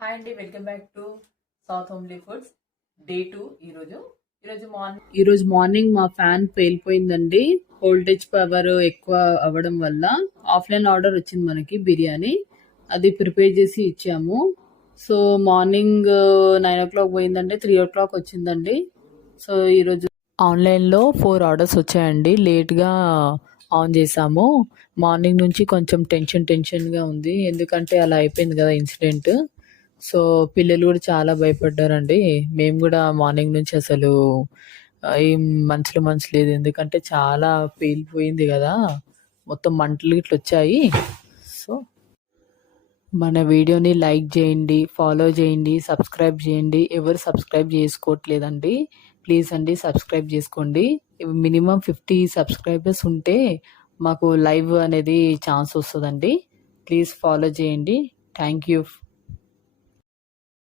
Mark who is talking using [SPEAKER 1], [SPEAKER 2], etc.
[SPEAKER 1] Hi అండి welcome back to South Homely Foods day two ఈరోజు ఈరోజు మార్నింగ్ ఈరోజు మార్నింగ్ మా ఫ్యాన్ పేలిపోయిందండి. వోల్టేజ్ పవర్ ఎక్కువ అవ్వడం వల్ల ఆఫ్లైన్ ఆర్డర్ వచ్చింది మనకి బిర్యానీ. అది ప్రిపేర్ చేసి ఇచ్చాము. So morning nine o'clock పోయిందండి త్రీ ఓ క్లాక్ వచ్చిందండి సో ఈరోజు ఆన్లైన్లో ఫోర్ ఆర్డర్స్ వచ్చాయండి. లేట్గా ఆన్ చేసాము. మార్నింగ్ నుంచి కొంచెం టెన్షన్ టెన్షన్గా ఉంది. ఎందుకంటే అలా అయిపోయింది కదా ఇన్సిడెంట్ సో పిల్లలు కూడా చాలా భయపడ్డారండి. మేము కూడా మార్నింగ్ నుంచి అసలు ఏం మనుషులు మనసు లేదు. ఎందుకంటే చాలా పేలిపోయింది కదా. మొత్తం మంటలు ఇట్లా వచ్చాయి. సో మన వీడియోని లైక్ చేయండి ఫాలో చేయండి సబ్స్క్రైబ్ చేయండి. ఎవరు సబ్స్క్రైబ్ చేసుకోవట్లేదండి ప్లీజ్ అండి సబ్స్క్రైబ్ చేసుకోండి. మినిమం ఫిఫ్టీ సబ్స్క్రైబర్స్ ఉంటే మాకు లైవ్ అనేది ఛాన్స్ వస్తుందండి. ప్లీజ్ ఫాలో చేయండి. Thank you.